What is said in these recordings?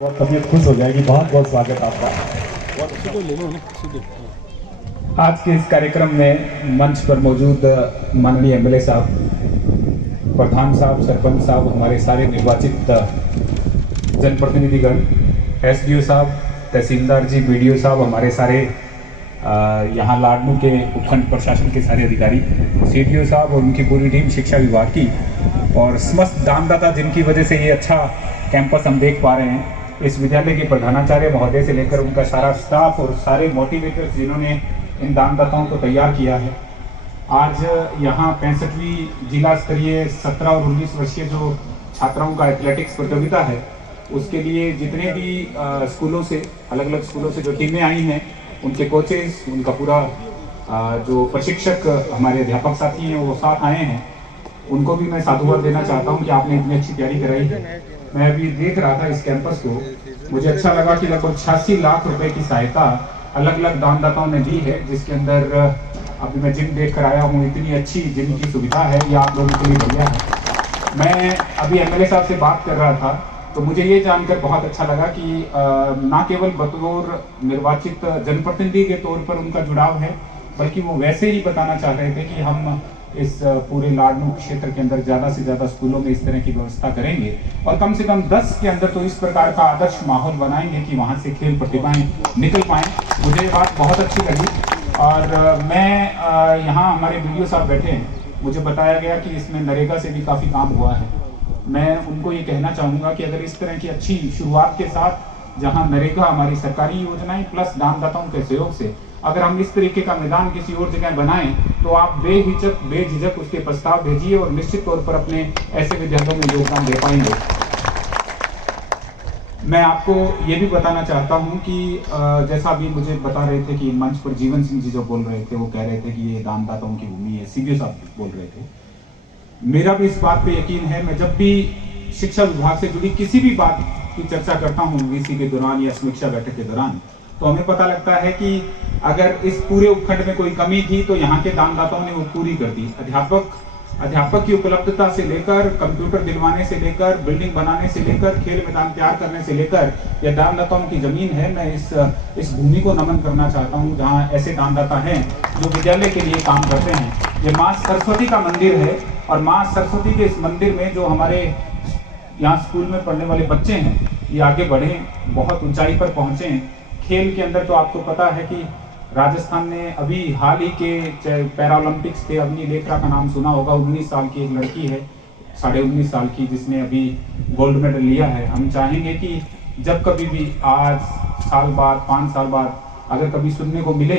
बहुत तबीयत खुश हो जाएगी। बहुत बहुत स्वागत आपका। आज के इस कार्यक्रम में मंच पर मौजूद माननीय एमएलए साहब, प्रधान साहब, सरपंच साहब, हमारे सारे निर्वाचित जनप्रतिनिधिगण, एसडीओ साहब, तहसीलदार जी, बीडीओ साहब, हमारे सारे यहाँ लाडनू के उपखंड प्रशासन के सारे अधिकारी, सीडीओ साहब और उनकी पूरी टीम, शिक्षा विभाग की और समस्त दानदाता जिनकी वजह से ये अच्छा कैंपस हम देख पा रहे हैं, इस विद्यालय के प्रधानाचार्य महोदय से लेकर उनका सारा स्टाफ और सारे मोटिवेटर्स जिन्होंने इन दानदाताओं को तैयार किया है। आज यहाँ 65वीं जिला स्तरीय 17 और 19 वर्षीय जो छात्राओं का एथलेटिक्स प्रतियोगिता है, उसके लिए जितने भी स्कूलों से, अलग अलग स्कूलों से जो टीमें आई हैं, उनके कोचेस, उनका पूरा जो प्रशिक्षक हमारे अध्यापक साथी हैं वो साथ आए हैं, उनको भी मैं साधुवाद देना चाहता हूँ कि आपने इतनी अच्छी तैयारी कराई है। मैं अभी देख रहा था इस कैंपस को, मुझे अच्छा लगा कि लगभग 86 लाख रुपए की सहायता अलग अलग दानदाताओं ने दी है, जिसके अंदर अभी मैं जिम देख कर आया हूँ। इतनी अच्छी जिम की सुविधा है, ये आप लोगों के लिए बढ़िया है। मैं अभी एमएलए साहब से बात कर रहा था तो मुझे ये जानकर बहुत अच्छा लगा कि ना केवल बतौर निर्वाचित जनप्रतिनिधि के तौर पर उनका जुड़ाव है, बल्कि वो वैसे ही बताना चाह रहे थे कि हम इस पूरे लाडनू क्षेत्र के अंदर ज़्यादा से ज़्यादा स्कूलों में इस तरह की व्यवस्था करेंगे और कम से कम 10 के अंदर तो इस प्रकार का आदर्श माहौल बनाएंगे कि वहाँ से खेल प्रतिभाएं निकल पाएँ। मुझे ये बात बहुत अच्छी लगी और मैं यहाँ हमारे वीडियो साहब बैठे हैं, मुझे बताया गया कि इसमें नरेगा से भी काफ़ी काम हुआ है। मैं उनको ये कहना चाहूँगा कि अगर इस तरह की अच्छी शुरुआत के साथ, जहाँ नरेगा हमारी सरकारी योजनाएं प्लस दानदाताओं के सहयोग से अगर हम इस तरीके का मैदान किसी और जगह बनाएं, तो आप बेझिझक उसके प्रस्ताव भेजिए और निश्चित तौर पर अपने ऐसे विद्यालयों में योगदान दे पाएंगे। मैं आपको ये भी बताना चाहता हूं कि जैसा अभी मुझे बता रहे थे कि मंच पर जीवन सिंह जी जो बोल रहे थे, वो कह रहे थे कि ये दानदाताओं की भूमि है, सीबीओ साहब बोल रहे थे। मेरा भी इस बात पे यकीन है। मैं जब भी शिक्षा विभाग से जुड़ी किसी भी बात की चर्चा करता हूँ वीसी के दौरान या समीक्षा बैठक के दौरान, तो हमें पता लगता है कि अगर इस पूरे उपखंड में कोई कमी थी तो यहाँ के दानदाताओं ने वो पूरी कर दी। अध्यापक की उपलब्धता से लेकर, कंप्यूटर दिलवाने से लेकर, बिल्डिंग बनाने से लेकर, खेल मैदान तैयार करने से लेकर, यह दानदाताओं की जमीन है। मैं इस भूमि को नमन करना चाहता हूँ जहाँ ऐसे दानदाता हैं जो विद्यालय के लिए काम करते हैं। ये माँ सरस्वती का मंदिर है और माँ सरस्वती के इस मंदिर में जो हमारे यहाँ स्कूल में पढ़ने वाले बच्चे हैं, ये आगे बढ़े, बहुत ऊंचाई पर पहुँचे। खेल के अंदर तो आपको पता है कि राजस्थान ने अभी हाल ही के पैरा ओलंपिक्स पे अवनी लेखरा का नाम सुना होगा। 19 साल की एक लड़की है, 19.5 साल की, जिसने अभी गोल्ड मेडल लिया है। हम चाहेंगे कि जब कभी भी आज साल बाद, 5 साल बाद अगर कभी सुनने को मिले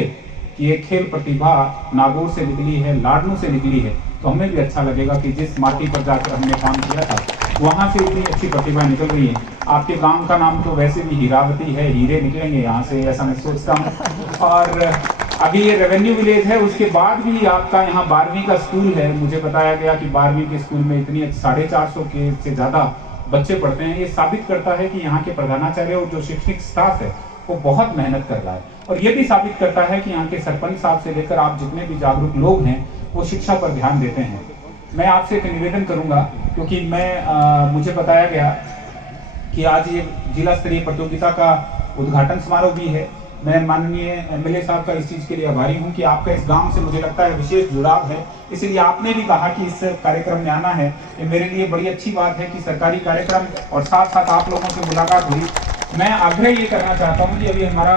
कि एक खेल प्रतिभा नागौर से निकली है, लाडनू से निकली है, तो हमें भी अच्छा लगेगा कि जिस माटी पर जाकर हमने काम किया था वहाँ से इतनी अच्छी प्रतिभा निकल रही है। आपके गांव का नाम तो वैसे भी हीरावती है, हीरे निकलेंगे यहाँ से, ऐसा मैं सोचता हूँ। और अभी ये रेवेन्यू विलेज है, उसके बाद भी आपका यहाँ 12वीं का स्कूल है। मुझे बताया गया कि 12वीं के स्कूल में इतनी 450 के से ज़्यादा बच्चे पढ़ते हैं। ये साबित करता है कि यहाँ के प्रधानाचार्य और जो शैक्षणिक स्टाफ है वो बहुत मेहनत कर रहा है। और ये भी साबित करता है कि यहाँ के सरपंच साहब से लेकर आप जितने भी जागरूक लोग हैं वो शिक्षा पर ध्यान देते हैं। मैं आपसे एक निवेदन करूंगा, क्योंकि मुझे बताया गया कि आज ये जिला स्तरीय प्रतियोगिता का उद्घाटन समारोह भी है। मैं माननीय एमएलए साहब का इस चीज़ के लिए आभारी हूं कि आपका इस गांव से मुझे लगता है विशेष जुड़ाव है, इसलिए आपने भी कहा कि इस कार्यक्रम में आना है। ये मेरे लिए बड़ी अच्छी बात है कि सरकारी कार्यक्रम और साथ साथ आप लोगों से मुलाकात हुई। मैं आग्रह ये करना चाहता हूँ कि अभी हमारा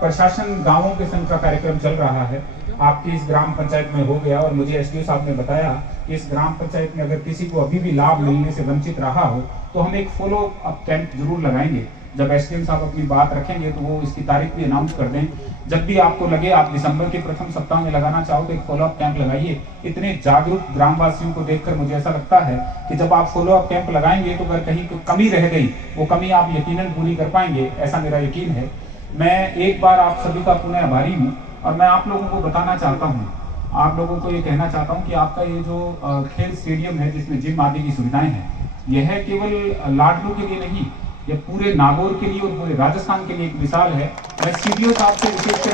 प्रशासन गाँवों के संघ का कार्यक्रम चल रहा है, आपकी इस ग्राम पंचायत में हो गया और मुझे एसडीओ साहब ने बताया कि इस ग्राम पंचायत में अगर किसी को अभी भी लाभ मिलने से वंचित रहा हो तो हम एक फॉलो अप कैंप जरूर लगाएंगे। जब एसडीएम साहब अपनी बात रखेंगे तो वो इसकी तारीख भी अनाउंस कर दें। जब भी आपको लगे आप दिसंबर के प्रथम सप्ताह में लगाना चाहो तो एक फॉलो अप कैंप लगाइए। इतने जागरूक ग्रामवासियों को देखकर मुझे ऐसा लगता है कि जब आप फॉलो अप कैंप लगाएंगे तो अगर कहीं कमी रह गई वो कमी आप यकीनन पूरी कर पाएंगे, ऐसा मेरा यकीन है। मैं एक बार आप सभी का पुनः आभारी हूँ और मैं आप लोगों को बताना चाहता हूँ, आप लोगों को ये कहना चाहता हूँ कि आपका ये जो खेल स्टेडियम है जिसमें जिम आदि की सुविधाएं हैं, यह केवल लाडनू के लिए नहीं, यह पूरे नागौर के लिए और पूरे राजस्थान के लिए एक मिसाल है। मैं सीडीओ साहब से विशेषकर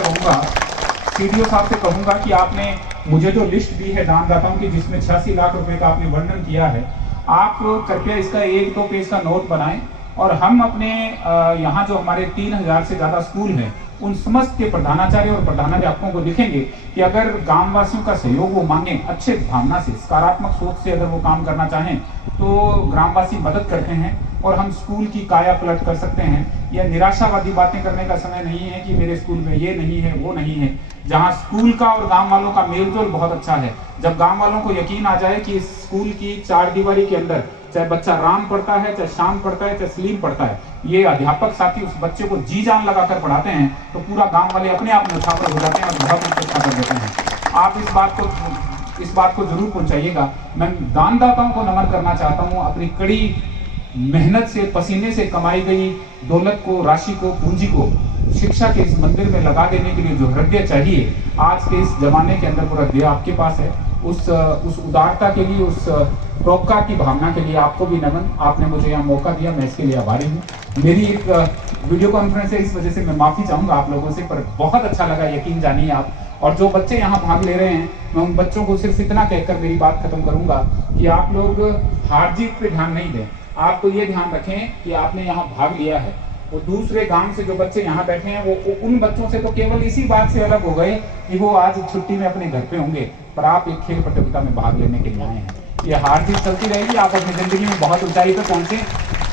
कहूँगा कि आपने मुझे जो लिस्ट दी है दानदाताओं की, जिसमें 86 लाख रुपए का आपने वर्णन किया है, आप कृपया इसका 1-2 पेज का नोट बनाएं और हम अपने यहाँ जो हमारे 3000 से ज़्यादा स्कूल हैं उन समस्त के प्रधानाचार्य और प्रधानाध्यापकों को लिखेंगे कि अगर गांव वासियों का सहयोग वो मांगे, अच्छे भावना से, सकारात्मक सोच से अगर वो काम करना चाहें तो ग्रामवासी मदद करते हैं और हम स्कूल की काया पलट कर सकते हैं। यह निराशावादी बातें करने का समय नहीं है कि मेरे स्कूल में ये नहीं है वो नहीं है। जहाँ स्कूल का और गांव वालों का मेलजोल बहुत अच्छा है, जब गांव वालों को यकीन आ जाए कि इस स्कूल की 4 दीवारी के अंदर चाहे बच्चा राम पढ़ता है, चाहे श्याम पढ़ता है, चाहे सलीम पढ़ता है, ये अध्यापक साथी उस बच्चे को जी जान लगाकर पढ़ाते हैं तो पूरा गांव वाले अपने आप न्यौछावर हो जाते हैं और बहुत कुछ अच्छा कर देते हैं। आप इस बात को जरूर पहुंचाइएगा। मैं दानदाताओं को नमन करना चाहता हूं, अपनी कड़ी मेहनत से, पसीने से कमाई गई दौलत को, राशि को, पूंजी को शिक्षा के इस मंदिर में लगा देने के लिए जो हृदय चाहिए आज के इस जमाने के अंदर पूरा हृदय आपके पास है। उस उदारता के लिए, उस परोपकार की भावना के लिए आपको भी नमन। आपने मुझे यहाँ मौका दिया, मैं इसके लिए आभारी हूँ। मेरी एक वीडियो कॉन्फ्रेंस है, इस वजह से मैं माफ़ी चाहूँगा आप लोगों से, पर बहुत अच्छा लगा, यकीन जानिए आप। और जो बच्चे यहाँ भाग ले रहे हैं, मैं उन बच्चों को सिर्फ इतना कहकर मेरी बात खत्म करूँगा कि आप लोग हार जीत पे ध्यान नहीं दें। आपको ये ध्यान रखें कि आपने यहाँ भाग लिया है, वो दूसरे गांव से जो बच्चे यहाँ बैठे हैं वो उन बच्चों से तो केवल इसी बात से अलग हो गए कि वो आज छुट्टी में अपने घर पे होंगे, पर आप एक खेल प्रतियोगिता में भाग लेने के लिए आए हैं। ये हार जीत चलती रहेगी, आप अपनी जिंदगी में बहुत ऊंचाई पर पहुंचे,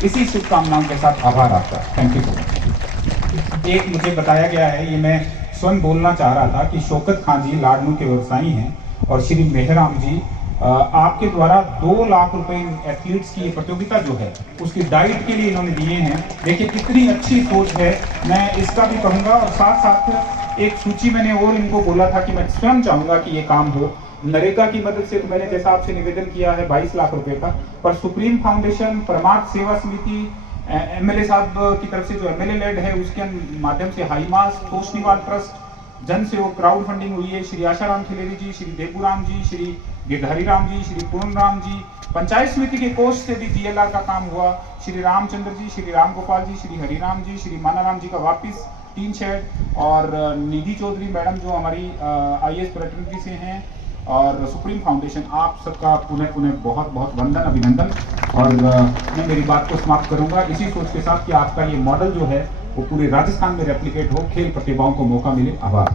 इसी शुभकामनाओं के साथ आभार आपका। Thank you so much. एक मुझे बताया गया है, ये मैं स्वयं बोलना चाह रहा था कि शौकत खान जी लाडनू के व्यवसायी हैं और श्री मेहराम जी आपके द्वारा 2 लाख रुपए एथलीट्स की ये प्रतियोगिता जो है उसकी डाइट के लिए इन्होंने दिए हैं। देखिए कितनी अच्छी सोच है, मैं इसका भी कहूँगा। और साथ साथ एक सूची मैंने और इनको बोला था कि मैं स्वयं चाहूँगा कि ये काम हो। नरेगा की मदद से तो मैंने जैसा आपसे निवेदन किया है 22 लाख रुपए का, पर सुप्रीम फाउंडेशन, परमार्थ सेवा समिति, एमएलए साहब की तरफ से जो एमएलए लेड है उसके माध्यम से हाईमास, तोशनीवाल ट्रस्ट, जन सेवक क्राउड फंडिंग हुई है। श्री आशाराम खिलेरी जी, श्री देबूराम जी, श्री गिरधारी राम जी, श्री पूर्ण राम जी, पंचायत समिति के कोष से भी जीएलआर का काम हुआ। श्री रामचंद्र जी, श्री राम गोपाल जी, श्री हरिराम जी, श्री मानाराम जी का वापिस टीन शेड, और निधि चौधरी मैडम जो हमारी IAS फ्रेटर्निटी से हैं, और सुप्रीम फाउंडेशन, आप सबका पुनः पुनः बहुत बहुत वंदन, अभिनंदन। और मैं मेरी बात को समाप्त करूंगा इसी सोच के साथ कि आपका ये मॉडल जो है वो पूरे राजस्थान में रेप्लिकेट हो, खेल प्रतिभाओं को मौका मिले। आभार।